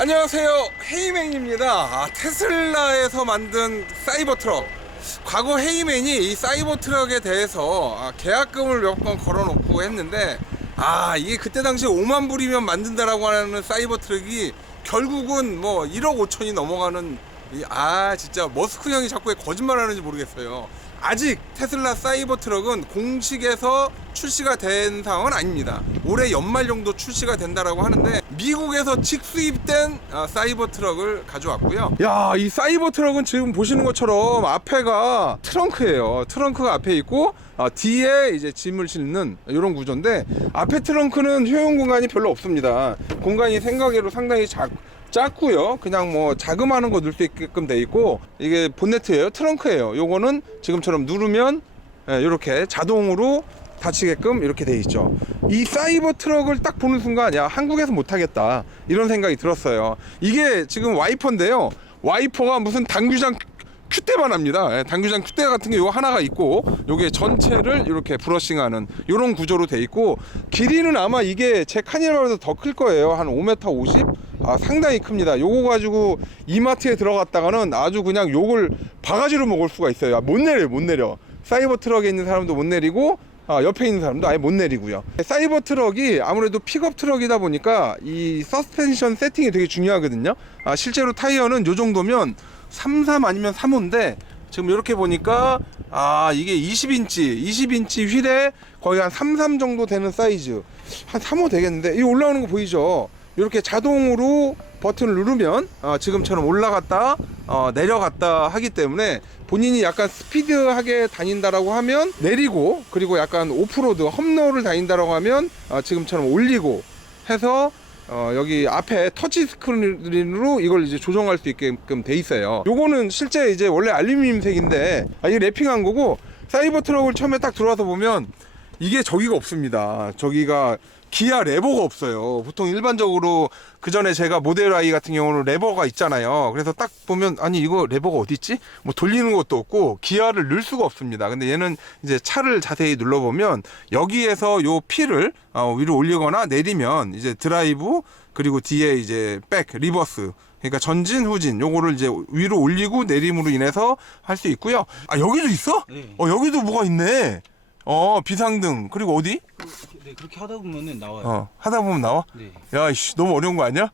안녕하세요. 헤이맨입니다. 아, 테슬라에서 만든 사이버 트럭. 과거 헤이맨이 이 사이버 트럭에 대해서 아, 계약금을 몇 번 걸어놓고 했는데 아 이게 그때 당시 5만 불이면 만든다라고 하는 사이버 트럭이 결국은 뭐 1억 5천이 넘어가는 이, 아 진짜 머스크 형이 자꾸 왜 거짓말하는지 모르겠어요. 아직 테슬라 사이버 트럭은 공식에서 출시가 된 상황은 아닙니다. 올해 연말 정도 출시가 된다라고 하는데 미국에서 직수입된 아, 사이버 트럭을 가져왔고요. 야, 이 사이버 트럭은 지금 보시는 것처럼 앞에가 트렁크예요. 트렁크가 앞에 있고 아, 뒤에 이제 짐을 싣는 이런 구조인데 앞에 트렁크는 효용 공간이 별로 없습니다. 공간이 생각외로 상당히 작 작고요. 그냥 뭐 자금하는 거 넣을 수 있게끔 돼 있고 이게 본네트예요. 트렁크예요. 요거는 지금처럼 누르면 이렇게 자동으로 닫히게끔 이렇게 돼 있죠. 이 사이버 트럭을 딱 보는 순간 야 한국에서 못 하겠다 이런 생각이 들었어요. 이게 지금 와이퍼인데요. 와이퍼가 무슨 당규장 큐대만 합니다. 예, 당규장 큐대 같은 게 요 하나가 있고 요게 전체를 이렇게 브러싱하는 요런 구조로 돼 있고 길이는 아마 이게 제 카니발보다 더 클 거예요. 한 5m 50? 아 상당히 큽니다. 요거 가지고 이마트에 들어갔다가는 아주 그냥 욕을 바가지로 먹을 수가 있어요. 아, 못 내려 못 내려. 사이버 트럭에 있는 사람도 못 내리고 아, 옆에 있는 사람도 아예 못 내리고요. 사이버 트럭이 아무래도 픽업 트럭이다 보니까 이 서스펜션 세팅이 되게 중요하거든요. 아, 실제로 타이어는 요 정도면 33 아니면 3호인데 지금 이렇게 보니까 아 이게 20인치 20인치 휠에 거의 한 33 정도 되는 사이즈 한 3호 되겠는데 이 올라오는 거 보이죠 이렇게 자동으로 버튼을 누르면 어, 지금처럼 올라갔다 어, 내려갔다 하기 때문에 본인이 약간 스피드하게 다닌다라고 하면 내리고 그리고 약간 오프로드 험로를 다닌다라고 하면 어, 지금처럼 올리고 해서 어, 여기 앞에 터치 스크린으로 이걸 이제 조정할 수 있게끔 돼 있어요. 요거는 실제 이제 원래 알루미늄색인데 아, 이게 랩핑한 거고 사이버 트럭을 처음에 딱 들어와서 보면 이게 저기가 없습니다. 저기가 기아 레버가 없어요. 보통 일반적으로 그 전에 제가 모델 Y 같은 경우는 레버가 있잖아요. 그래서 딱 보면 아니 이거 레버가 어디 있지? 뭐 돌리는 것도 없고 기아를 넣을 수가 없습니다. 근데 얘는 이제 차를 자세히 눌러 보면 여기에서 요 필을 어, 위로 올리거나 내리면 이제 드라이브 그리고 뒤에 이제 백 리버스 그러니까 전진 후진 요거를 이제 위로 올리고 내림으로 인해서 할 수 있고요. 아 여기도 있어? 네. 어 여기도 뭐가 있네. 어 비상등 그리고 어디? 네 그렇게 하다 보면은 나와요. 어 하다 보면 나와. 네. 야, 이씨, 너무 어려운 거 아니야?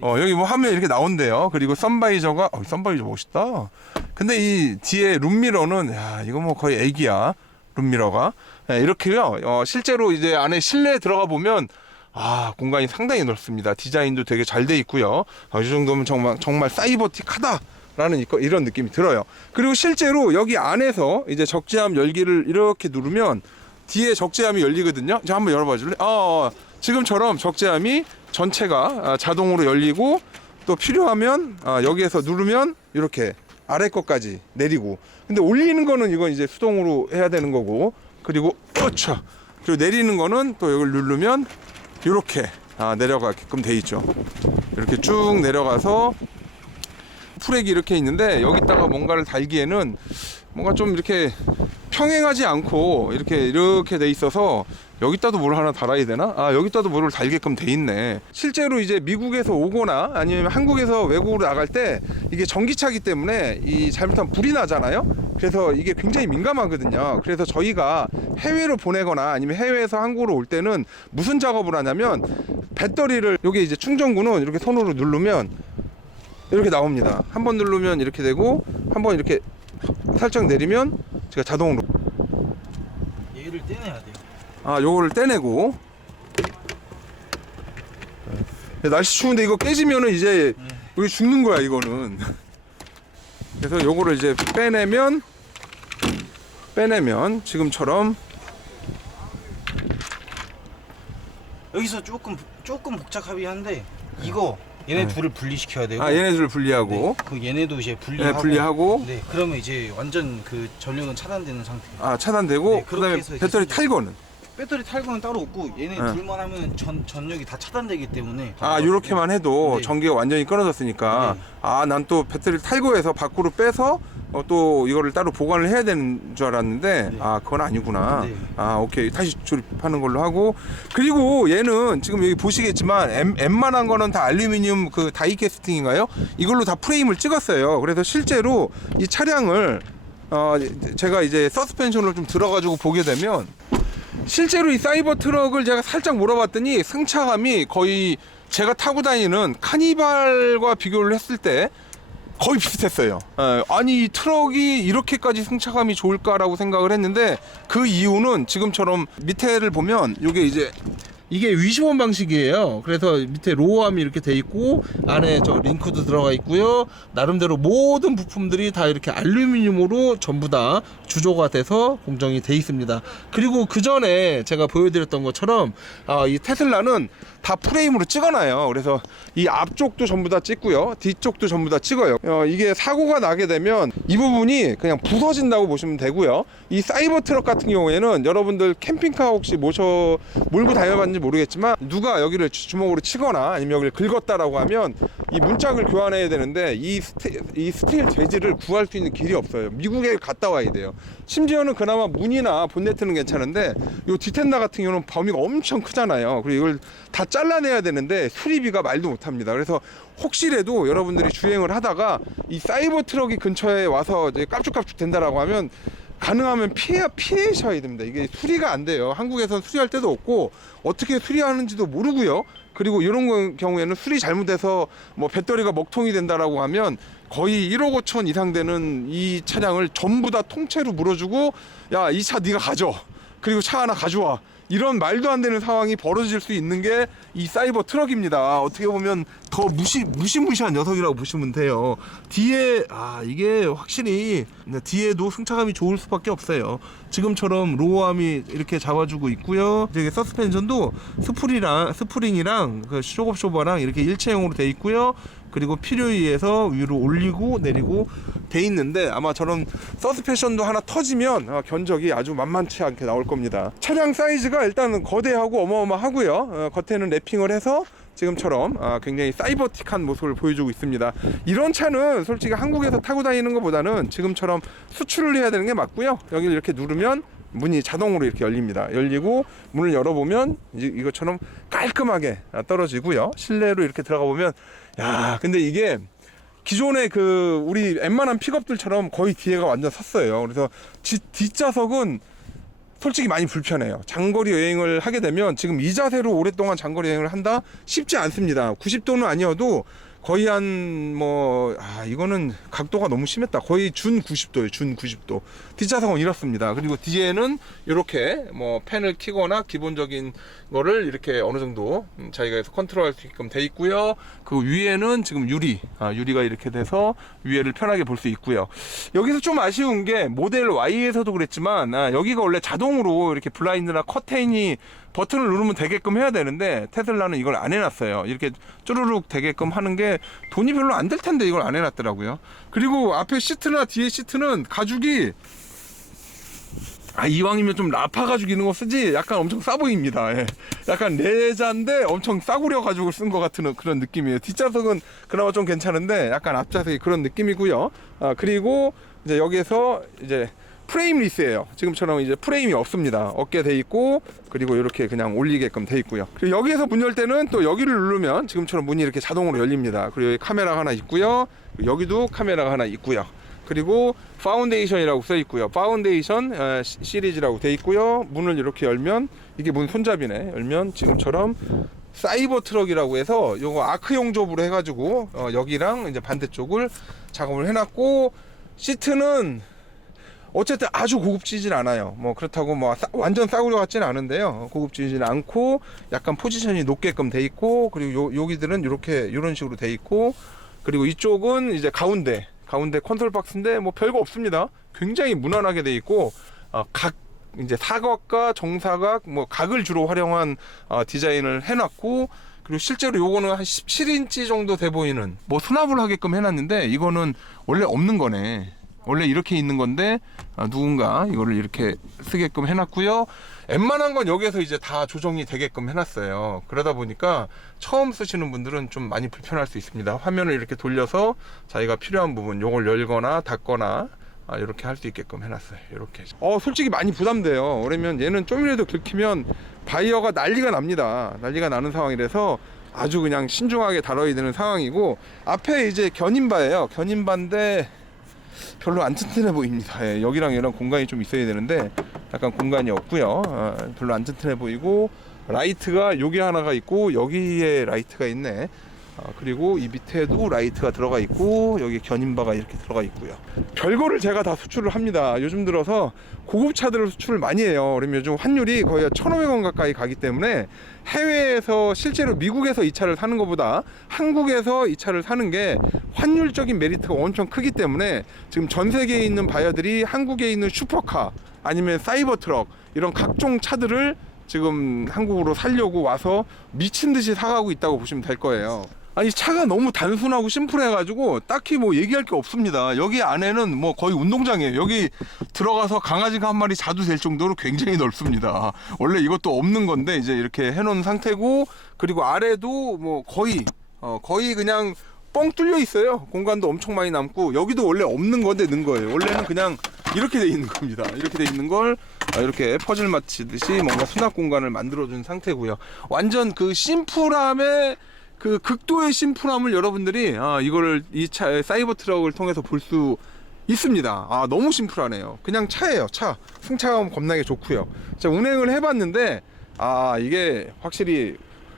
어, 여기 뭐 화면 이렇게 나온대요. 그리고 선바이저가, 어, 선바이저 멋있다. 근데 이 뒤에 룸미러는, 야, 이거 뭐 거의 애기야. 룸미러가. 예, 이렇게요. 어, 실제로 이제 안에 실내에 들어가 보면, 아, 공간이 상당히 넓습니다. 디자인도 되게 잘 돼 있고요. 아, 이 정도면 정말, 정말 사이버틱하다. 라는 이- 이런 느낌이 들어요. 그리고 실제로 여기 안에서 이제 적재함 열기를 이렇게 누르면 뒤에 적재함이 열리거든요. 자, 한번 열어봐 줄래? 어, 어, 지금처럼 적재함이 전체가 아, 자동으로 열리고 또 필요하면 아, 여기에서 누르면 이렇게 아래 것까지 내리고 근데 올리는 거는 이건 이제 수동으로 해야 되는 거고 그리고 어차 그리고 내리는 거는 또 이걸 누르면 이렇게 아, 내려가게끔 돼 있죠. 이렇게 쭉 내려가서 풀액이 이렇게 있는데 여기다가 뭔가를 달기에는 뭔가 좀 이렇게 평행하지 않고 이렇게 이렇게 돼 있어서 여기다도 뭘 하나 달아야 되나? 아 여기다도 뭐를 달게끔 돼 있네. 실제로 이제 미국에서 오거나 아니면 한국에서 외국으로 나갈 때 이게 전기차기 때문에 이 잘못하면 불이 나잖아요. 그래서 이게 굉장히 민감하거든요. 그래서 저희가 해외로 보내거나 아니면 해외에서 한국으로 올 때는 무슨 작업을 하냐면 배터리를 여기 이제 충전구는 이렇게 손으로 누르면 이렇게 나옵니다. 한 번 누르면 이렇게 되고 한 번 이렇게 살짝 내리면 제가 자동으로 얘를 떼내야 돼요. 아 요거를 떼내고 네, 날씨 추운데 이거 깨지면은 이제 우리 죽는 거야 이거는 그래서 요거를 이제 빼내면 빼내면 지금처럼 여기서 조금 조금 복잡하긴 한데 이거 얘네 네. 둘을 분리시켜야 되고. 아 얘네들을 분리하고 네, 그 얘네도 이제 분리하고. 네, 분리하고 네, 그러면 이제 완전 그 전력은 차단되는 상태예요. 아 차단되고 네, 그렇게 그다음에 해서 이제 배터리. 탈거는 배터리 탈거는 따로 없고 얘네 네. 둘만 하면 전 전력이 다 차단되기 때문에. 아, 요렇게만 해도 네. 전기가 완전히 끊어졌으니까 네. 아, 난 또 배터리를 탈거해서 밖으로 빼서 어, 또 이거를 따로 보관을 해야 되는 줄 알았는데 네. 아 그건 아니구나. 네. 아 오케이 다시 조립하는 걸로 하고 그리고 얘는 지금 여기 보시겠지만 M, M만한 거는 다 알루미늄 그 다이 캐스팅인가요? 이걸로 다 프레임을 찍었어요. 그래서 실제로 이 차량을 어 제가 이제 서스펜션을 좀 들어가지고 보게 되면 실제로 이 사이버 트럭을 제가 살짝 몰아봤더니 승차감이 거의 제가 타고 다니는 카니발과 비교를 했을 때 거의 비슷했어요. 예, 아니 이 트럭이 이렇게까지 승차감이 좋을까라고 생각을 했는데 그 이유는 지금처럼 밑에를 보면 이게 이제 이게 위시원 방식이에요. 그래서 밑에 로어함이 이렇게 돼 있고 안에 저 링크도 들어가 있고요. 나름대로 모든 부품들이 다 이렇게 알루미늄으로 전부 다 주조가 돼서 공정이 돼 있습니다. 그리고 그 전에 제가 보여드렸던 것처럼 아, 이 테슬라는 다 프레임으로 찍어놔요. 그래서 이 앞쪽도 전부 다 찍고요. 뒤쪽도 전부 다 찍어요. 어, 이게 사고가 나게 되면 이 부분이 그냥 부서진다고 보시면 되고요. 이 사이버 트럭 같은 경우에는 여러분들 캠핑카 혹시 모셔 몰고 다녀봤는지 모르겠지만 누가 여기를 주- 주먹으로 치거나 아니면 여기를 긁었다라고 하면 이 문짝을 교환해야 되는데 이, 스테, 이 스틸 재질을 구할 수 있는 길이 없어요. 미국에 갔다 와야 돼요. 심지어는 그나마 문이나 본네트는 괜찮은데 요 디텐나 같은 경우는 범위가 엄청 크잖아요. 그리고 이걸 다 잘라내야 되는데 수리비가 말도 못합니다. 그래서 혹시라도 여러분들이 주행을 하다가 이 사이버 트럭이 근처에 와서 이제 깝죽깝죽 된다라고 하면 가능하면 피해 피해셔야 됩니다. 이게 수리가 안 돼요. 한국에선 수리할 때도 없고 어떻게 수리하는지도 모르고요. 그리고 이런 거- 경우에는 수리 잘못해서 뭐 배터리가 먹통이 된다라고 하면 거의 1억 5천 이상 되는 이 차량을 전부 다 통째로 물어주고 야 이 차 네가 가져 그리고 차 하나 가져와 이런 말도 안 되는 상황이 벌어질 수 있는 게 이 사이버 트럭입니다. 어떻게 보면 더 무시 무시무시한 녀석이라고 보시면 돼요. 뒤에 아 이게 확실히 네, 뒤에도 승차감이 좋을 수밖에 없어요. 지금처럼 로어함이 이렇게 잡아주고 있고요. 이게 서스펜션도 스프리랑 스프링이랑 그 쇼업 쇼버랑 이렇게 일체형으로 돼 있고요. 그리고 필요에 의해서 위로 올리고 내리고 돼 있는데 아마 저런 서스펜션도 하나 터지면 아, 견적이 아주 만만치 않게 나올 겁니다. 차량 사이즈가 일단 거대하고 어마어마하고요. 어, 겉에는 랩핑을 해서 지금처럼 아, 굉장히 사이버틱한 모습을 보여주고 있습니다. 이런 차는 솔직히 한국에서 타고 다니는 것보다는 지금처럼 수출을 해야 되는 게 맞고요. 여기를 이렇게 누르면 문이 자동으로 이렇게 열립니다. 열리고 문을 열어보면 이- 이것처럼 깔끔하게 아, 떨어지고요. 실내로 이렇게 들어가 보면 야 근데 이게 기존의 그 우리 웬만한 픽업들처럼 거의 뒤에가 완전 섰어요. 그래서 지- 뒷좌석은 솔직히 많이 불편해요. 장거리 여행을 하게 되면 지금 이 자세로 오랫동안 장거리 여행을 한다 쉽지 않습니다. 90도는 아니어도 거의 한 뭐 아 이거는 각도가 너무 심했다. 거의 준 90도예요. 준 90도. 뒷좌석은 이렇습니다. 그리고 뒤에는 이렇게 뭐 팬을 키거나 기본적인 거를 이렇게 어느 정도 음, 자기가 해서 컨트롤할 수 있게끔 돼 있고요. 그 위에는 지금 유리, 아, 유리가 이렇게 돼서 위에를 편하게 볼 수 있고요. 여기서 좀 아쉬운 게 모델 Y에서도 그랬지만 아, 여기가 원래 자동으로 이렇게 블라인드나 커튼이 버튼을 누르면 되게끔 해야 되는데 테슬라는 이걸 안 해놨어요. 이렇게 쭈루룩 되게끔 하는 게 돈이 별로 안 될 텐데 이걸 안 해놨더라고요. 그리고 앞에 시트나 뒤에 시트는 가죽이 아 이왕이면 좀 라파 가죽 이런 거 쓰지 약간 엄청 싸 보입니다. 예. 약간 레자인데 엄청 싸구려 가죽을 쓴 것 같은 그런 느낌이에요. 뒷좌석은 그나마 좀 괜찮은데 약간 앞좌석이 그런 느낌이고요. 아 그리고 이제 여기에서 이제 프레임 리스예요. 지금처럼 이제 프레임이 없습니다. 어깨 돼 있고 그리고 이렇게 그냥 올리게끔 돼 있고요. 그리고 여기에서 문 열 때는 또 여기를 누르면 지금처럼 문이 이렇게 자동으로 열립니다. 그리고 여기 카메라가 하나 있고요. 여기도 카메라가 하나 있고요. 그리고 파운데이션이라고 써 있고요. 파운데이션 어, 시- 시리즈라고 돼 있고요. 문을 이렇게 열면 이게 문 손잡이네. 열면 지금처럼 사이버 트럭이라고 해서 요거 아크용 좁으로 해가지고 어, 여기랑 이제 반대쪽을 작업을 해놨고 시트는 어쨌든 아주 고급지진 않아요. 뭐 그렇다고 뭐 싸- 완전 싸구려 같지는 않은데요. 고급지진 않고 약간 포지션이 높게끔 돼 있고 그리고 요, 여기들은 이렇게 이런 식으로 돼 있고 그리고 이쪽은 이제 가운데 가운데 컨트롤 박스인데 뭐 별거 없습니다. 굉장히 무난하게 돼 있고 어, 각 이제 사각과 정사각 뭐 각을 주로 활용한 어, 디자인을 해놨고 그리고 실제로 요거는 한 17인치 정도 돼 보이는 뭐 수납을 하게끔 해놨는데 이거는 원래 없는 거네. 원래 이렇게 있는 건데 아, 누군가 이거를 이렇게 쓰게끔 해놨고요. 웬만한 건 여기에서 이제 다 조정이 되게끔 해놨어요. 그러다 보니까 처음 쓰시는 분들은 좀 많이 불편할 수 있습니다. 화면을 이렇게 돌려서 자기가 필요한 부분 요걸 열거나 닫거나 아, 이렇게 할 수 있게끔 해놨어요. 이렇게. 어 솔직히 많이 부담돼요. 그러면 얘는 좀이라도 긁히면 바이어가 난리가 납니다. 난리가 나는 상황이라서 아주 그냥 신중하게 다뤄야 되는 상황이고 앞에 이제 견인바예요. 견인바인데 별로 안 튼튼해 보입니다. 예, 여기랑 얘랑 공간이 좀 있어야 되는데 약간 공간이 없고요. 아, 별로 안 튼튼해 보이고 라이트가 여기 하나가 있고 여기에 라이트가 있네. 아, 그리고 이 밑에도 라이트가 들어가 있고 여기 견인바가 이렇게 들어가 있고요. 별거를 제가 다 수출을 합니다. 요즘 들어서 고급 차들을 수출을 많이 해요. 그러면 요즘 환율이 거의 1,500원 가까이 가기 때문에 해외에서 실제로 미국에서 이 차를 사는 것보다 한국에서 이 차를 사는 게 환율적인 메리트가 엄청 크기 때문에 지금 전 세계에 있는 바이어들이 한국에 있는 슈퍼카 아니면 사이버 트럭 이런 각종 차들을 지금 한국으로 살려고 와서 미친 듯이 사가고 있다고 보시면 될 거예요. 아니 차가 너무 단순하고 심플해가지고 딱히 뭐 얘기할 게 없습니다. 여기 안에는 뭐 거의 운동장이에요. 여기 들어가서 강아지가 한 마리 자도 될 정도로 굉장히 넓습니다. 원래 이것도 없는 건데 이제 이렇게 해놓은 상태고 그리고 아래도 뭐 거의 어 거의 그냥 뻥 뚫려 있어요. 공간도 엄청 많이 남고 여기도 원래 없는 건데 넣은 거예요. 원래는 그냥 이렇게 돼 있는 겁니다. 이렇게 돼 있는 걸 아, 이렇게 퍼즐 맞히듯이 뭔가 수납 공간을 만들어준 상태고요. 완전 그 심플함의 그 극도의 심플함을 여러분들이 아, 이거를 이 차 사이버 트럭을 통해서 볼 수 있습니다. 아 너무 심플하네요. 그냥 차예요. 차 승차감 겁나게 좋고요. 제가 운행을 해봤는데 아 이게 확실히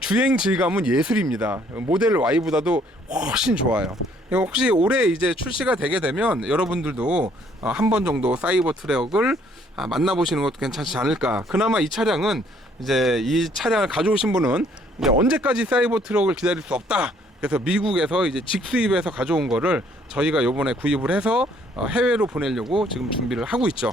주행 질감은 예술입니다. 모델 Y보다도 훨씬 좋아요. 혹시 올해 이제 출시가 되게 되면 여러분들도 어, 한번 정도 사이버 트럭을 아, 만나보시는 것도 괜찮지 않을까. 그나마 이 차량은 이제 이 차량을 가져오신 분은 이제 언제까지 사이버 트럭을 기다릴 수 없다. 그래서 미국에서 이제 직수입해서 가져온 거를 저희가 요번에 구입을 해서 어, 해외로 보내려고 지금 준비를 하고 있죠.